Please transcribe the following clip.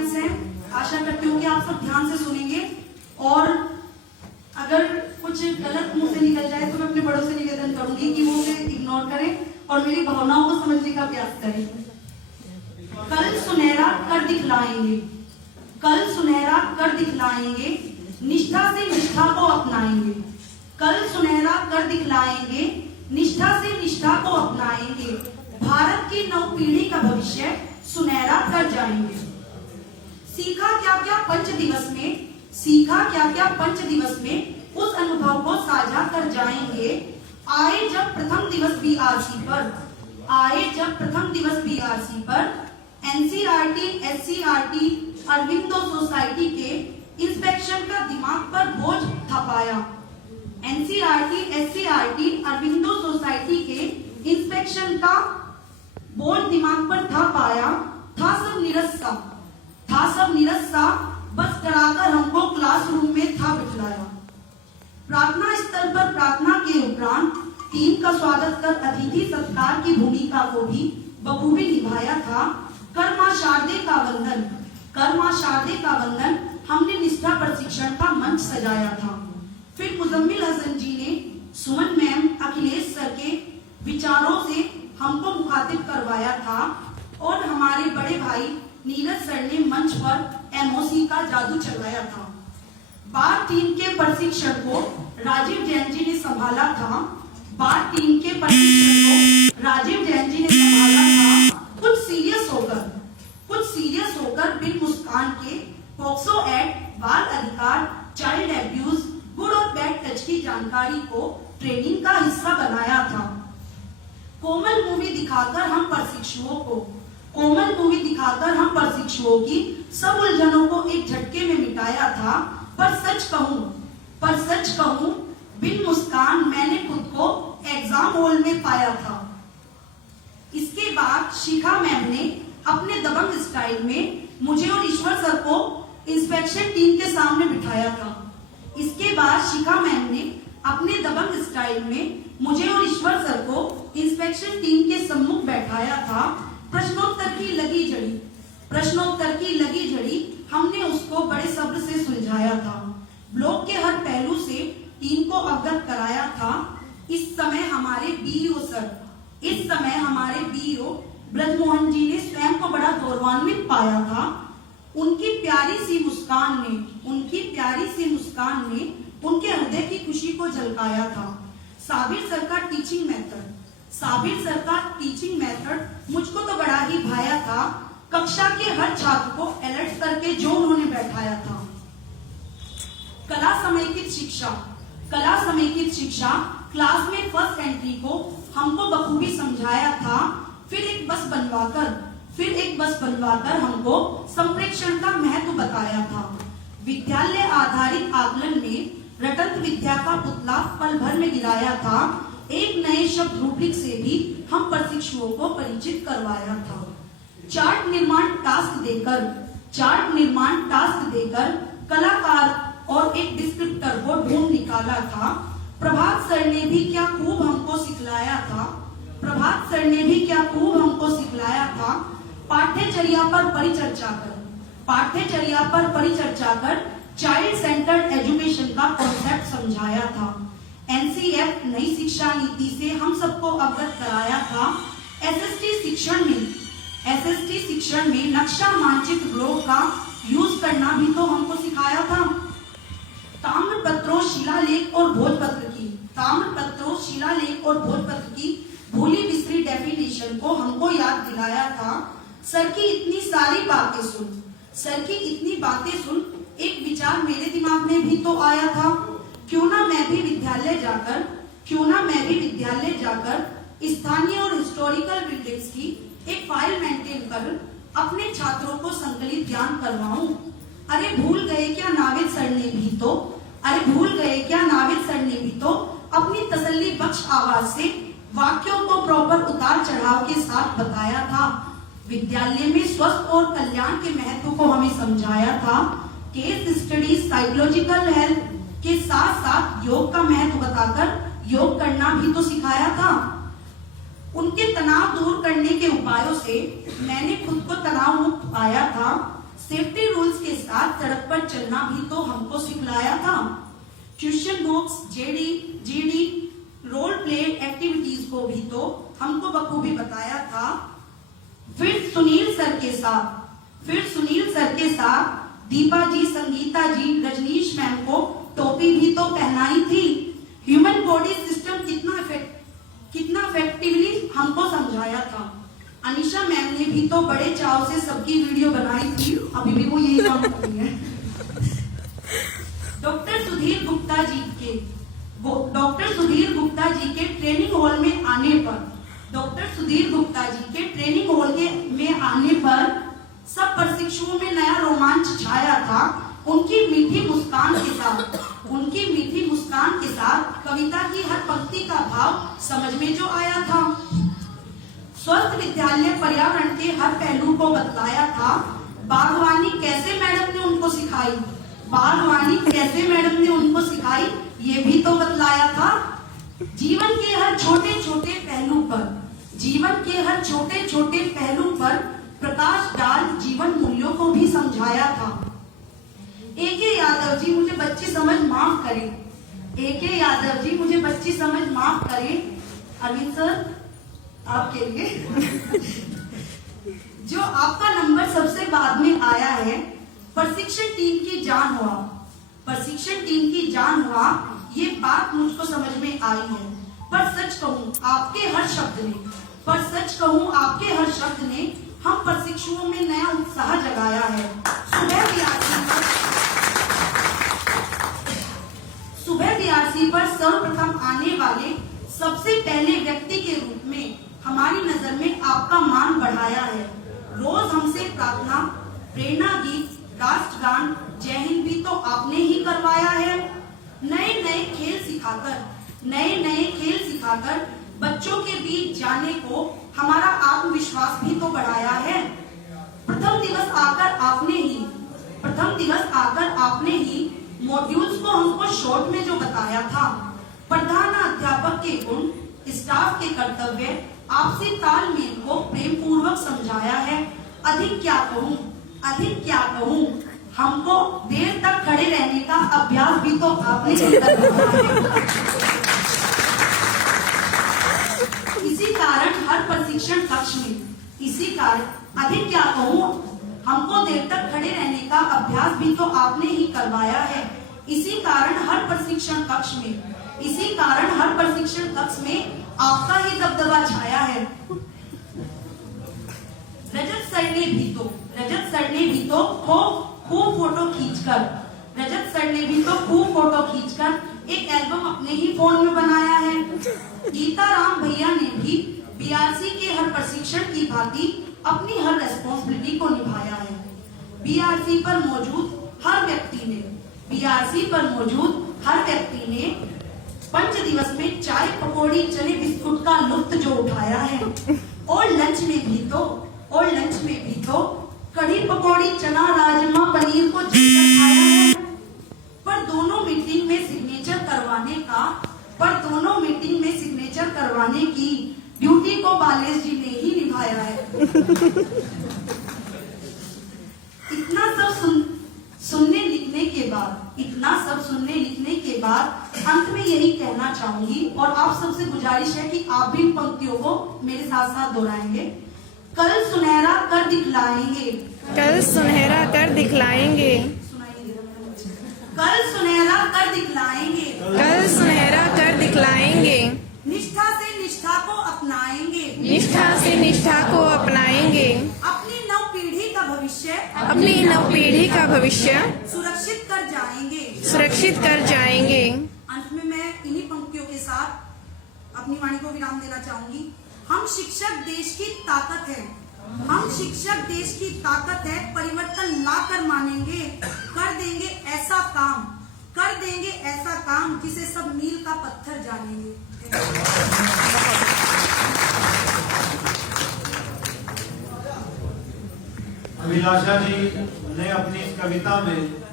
Points हैं, आशा करती हूँ कि आप सब ध्यान से सुनेंगे और अगर कुछ गलत मुंह से निकल जाए तो मैं अपने बड़ों से निवेदन करूंगी कि वो उसे इग्नोर करें और मेरी भावनाओं को समझने का प्रयास करें। कल सुनहरा कर दिखलाएंगे, कल सुनहरा कर दिखलाएंगे, निष्ठा से निष्ठा को अपनाएंगे। कल सुनहरा कर दिखलाएंगे, निष्ठा से निष्ठा को अपनाएंगे। भारत की नव पीढ़ी का भविष्य सुनहरा कर जाएंगे। सीखा क्या क्या पंच दिवस में, सीखा क्या क्या पंच दिवस में, उस अनुभव को साझा कर जाएंगे। आए जब प्रथम दिवस बीआरसी पर, आए जब प्रथम दिवस बीआरसी पर, एनसीईआरटी, एससीईआरटी, अरविंदो सोसाइटी के इंस्पेक्शन का दिमाग पर बोझ थपाया। एनसीईआरटी, एससीईआरटी, अरविंदो सोसाइटी के इंस्पेक्शन का बोझ दिमाग पर था पाया। था सब निरस्सा, था सब निरस्सा, बस डराकर हमको क्लासरूम में था बिठलाया। प्रार्थना स्थल पर प्रार्थना के उपरांत टीम का स्वागत कर अतिथि सत्कार की भूमिका को भी बखूबी निभाया था। कर मां शारदे का वंदन, कर मां शारदे का वंदन, हमने निष्ठा प्रशिक्षण का मंच सजाया था। फिर मुजम्मिल हसन जी ने सुमन मैम, अखिलेश सर के विचारों से हमको मुखातिब करवाया था और हमारे बड़े भाई नीरज सर ने मंच पर एमओसी का जादू चलाया था। बार टीम के प्रशिक्षण को राजीव जैन जी ने संभाला था। बार टीम के प्रशिक्षण को राजीव जैन जी ने संभाला था। कुछ सीरियस होकर बिन मुस्कान के पॉक्सो एक्ट, बाल अधिकार, चाइल्ड एब्यूज, गुड और बैड टच की जानकारी को ट्रेनिंग का हिस्सा बनाया था। कोमल मूवी दिखाकर हम प्रशिक्षुओं को, कोमल मूवी दिखाकर हम प्रशिक्षुओं की सब उलझनों को एक झटके में मिटाया था। पर सच कहूं, बिन मुस्कान मैंने खुद को एग्जाम हॉल में पाया था। इसके बाद शिखा मैम ने अपने दबंग स्टाइल में मुझे और ईश्वर सर को इंस्पेक्शन टीम के सामने बिठाया था। इसके बाद शिखा मैम ने अपने दबंग स्टाइल में मुझे और ईश्वर सर को इंस्पेक्शन टीम के सम्मुख बैठाया था। प्रश्नोत्तर की लगी जड़ी, प्रश्नोत्तर की लगी जड़ी, हमने उसको बड़े सब्र से सुलझाया था। ब्लॉक के हर पहलू से टीम को अवगत कराया था। इस समय हमारे बीईओ सर, इस समय हमारे बीईओ ब्रजमोहन जी ने स्वयं को बड़ा गौरवान्वित पाया था। उनकी प्यारी सी मुस्कान ने, उनकी प्यारी सी मुस्कान ने उनके हृदय की खुशी को झलकाया था। साबिर सर का टीचिंग मेथड, साबिर सर का टीचिंग मेथड मुझको तो बड़ा ही भाया था। कक्षा के हर छात्र को अलर्ट करके जो उन्होंने बैठाया था। कला समेकित शिक्षा, कला समेकित शिक्षा, क्लास में फर्स्ट एंट्री को हमको बखूबी समझाया था। फिर एक बस बनवाकर हमको संप्रेषण का महत्व बताया था। विद्यालय आधारित आकलन में रटंत विद्या का पुतला पल भर में गिराया था। एक नए शब्द रूब्रिक से भी हम प्रशिक्षुओं को परिचित करवाया था। चार्ट निर्माण टास्क देकर कलाकार और एक डिस्क्रिप्टर को ढूंढ निकाला था। प्रभात सर ने भी क्या खूब हमको सिखलाया था। प्रभात सर ने भी क्या खूब हमको सिखलाया था। पाठ्यचर्या पर परिचर्चा कर चाइल्ड सेंटर्ड एजुकेशन का कॉन्सेप्ट समझाया था। एनसीएफ नई शिक्षा नीति से हम सबको अवगत कराया था। एसएसटी शिक्षण में नक्शा मानचित्र ब्लॉक का यूज करना भी तो हमको सिखाया था। ताम्रपत्रों शिलालेख और भोजपत्र की भूली बिसरी डेफिनेशन को हमको याद दिलाया था। सर की इतनी बातें सुन एक विचार मेरे दिमाग में भी तो आया था। क्यों ना मैं भी विद्यालय जाकर स्थानीय और हिस्टोरिकल बिल्डिंग्स की एक फाइल मेंटेन कर अपने छात्रों को संकलित ज्ञान करवाऊं। अरे भूल गए क्या नाविद सर ने भी तो अपनी तसल्ली बख्श आवाज से वाक्यों को प्रॉपर उतार चढ़ाव के साथ बताया था। विद्यालय में स्वस्थ और कल्याण के महत्व को हमें समझाया था। केस स्टडीज, साइकोलॉजिकल हेल्थ के साथ साथ योग का महत्व बताकर योग करना भी तो सिखाया था। उनके तनाव दूर करने के उपायों से मैंने खुद को तनाव मुक्त पाया था। सेफ्टी रूल्स के साथ सड़क पर चलना भी तो हमको सिखलाया था। Tuition box, GD, role play activities को भी तो हमको बखूबी बताया था। फिर सुनील सर के साथ दीपा जी, संगीता जी, रजनीश मैम को टोपी भी तो पहनाई थी। ह्यूमन बॉडी सिस्टम कितना इफेक्टिवली हमको समझाया था। अनिशा मैम ने भी तो बड़े चाव से सबकी वीडियो बनाई थी, अभी भी वो यही काम कर रही है। डॉक्टर सुधीर गुप्ता जी के ट्रेनिंग हॉल में आने पर सब प्रशिक्षुओं में नया रोमांच छाया था। उनकी मीठी मुस्कान के साथ कविता की हर पंक्ति का भाव समझ में जो आया था। स्वस्थ विद्यालय पर्यावरण के हर पहलू को बतलाया था। बागवानी कैसे मैडम ने उनको सिखाई, ये भी तो बतलाया था। जीवन के हर छोटे पहलू पर प्रकाश डाल जीवन मूल्यों को भी समझाया था। एके यादव जी मुझे बच्ची समझ माफ करें। अरविंद सर आपके लिए जो आपका नंबर सबसे बाद में आया है, प्रशिक्षण टीम की जान हुआ, ये बात मुझको समझ में आई है। पर सच कहूँ आपके हर शब्द ने हम प्रशिक्षुओं में नया उत्साह जगाया है। सुबह बीआरसी पर सर्वप्रथम आने वाले सबसे पहले व्यक्ति के रूप में हमारी नजर में आपका मान बढ़ाया है। रोज हमसे प्रार्थना, प्रेरणा गीत, राष्ट्रगान, जय हिंद भी तो आपने ही करवाया है। नए नए खेल सिखाकर बच्चों के बीच जाने को हमारा आत्मविश्वास भी तो बढ़ाया है। प्रथम दिवस आकर आपने ही मॉड्यूल्स को हमको शॉर्ट में जो बताया था। प्रधान अध्यापक के गुण, स्टाफ के कर्तव्य, आपसी तालमेल को प्रेम पूर्वक समझाया है। अधिक क्या कहूँ, हमको देर तक खड़े रहने का अभ्यास भी तो आपने करवाया है। इसी कारण हर प्रशिक्षण कक्ष में अधिक क्या कहूँ, हमको देर तक खड़े रहने का अभ्यास भी तो आपने ही करवाया है। इसी कारण हर प्रशिक्षण कक्ष में आपका ही दबदबा छाया है। रजत सर ने भी तो खूब फोटो खींचकर एक एल्बम अपने ही फोन में बनाया है। गीता राम भैया ने भी बीआरसी के हर प्रशिक्षण की भांति अपनी हर रेस्पॉन्सिबिलिटी को निभाया है। बीआरसी पर मौजूद हर व्यक्ति ने पंच दिवस में चाय, पकौड़ी, चने, बिस्कुट का लुत्फ जो उठाया है। और लंच में भी तो कढ़ी, पकौड़ी, चना, राजमा, पनीर को जीकर खाया है। पर दोनों मीटिंग में सिग्नेचर करवाने की ड्यूटी को बालेश जी ने ही निभाया है। इतना सब सुनने लिखने के बाद अंत में यही कहना चाहूंगी और आप सबसे गुजारिश है कि आप भी पंक्तियों को मेरे साथ साथ दोहराएंगे। कल सुनहरा कर दिखलाएंगे, कल सुनहरा कर दिखलाएंगे, कल सुनहरा कर दिखलाएंगे, कल सुनहरा कर दिखलाएंगे। निष्ठा से निष्ठा को अपनाएंगे, निष्ठा से निष्ठा को अपनाएंगे। अपनी नव पीढ़ी का भविष्य, अपनी नव पीढ़ी का भविष्य सुरक्षित कर जाएंगे, सुरक्षित कर जाएंगे। अंत में मैं इन्हीं पंक्तियों के साथ अपनी वाणी को विराम देना चाहूंगी। हम शिक्षक देश की ताकत है, हम शिक्षक देश की ताकत है। परिवर्तन लाकर मानेंगे, कर देंगे ऐसा काम जिसे सब मील का पत्थर जानेंगे। अभिलाषा जी ने अपनी इस कविता में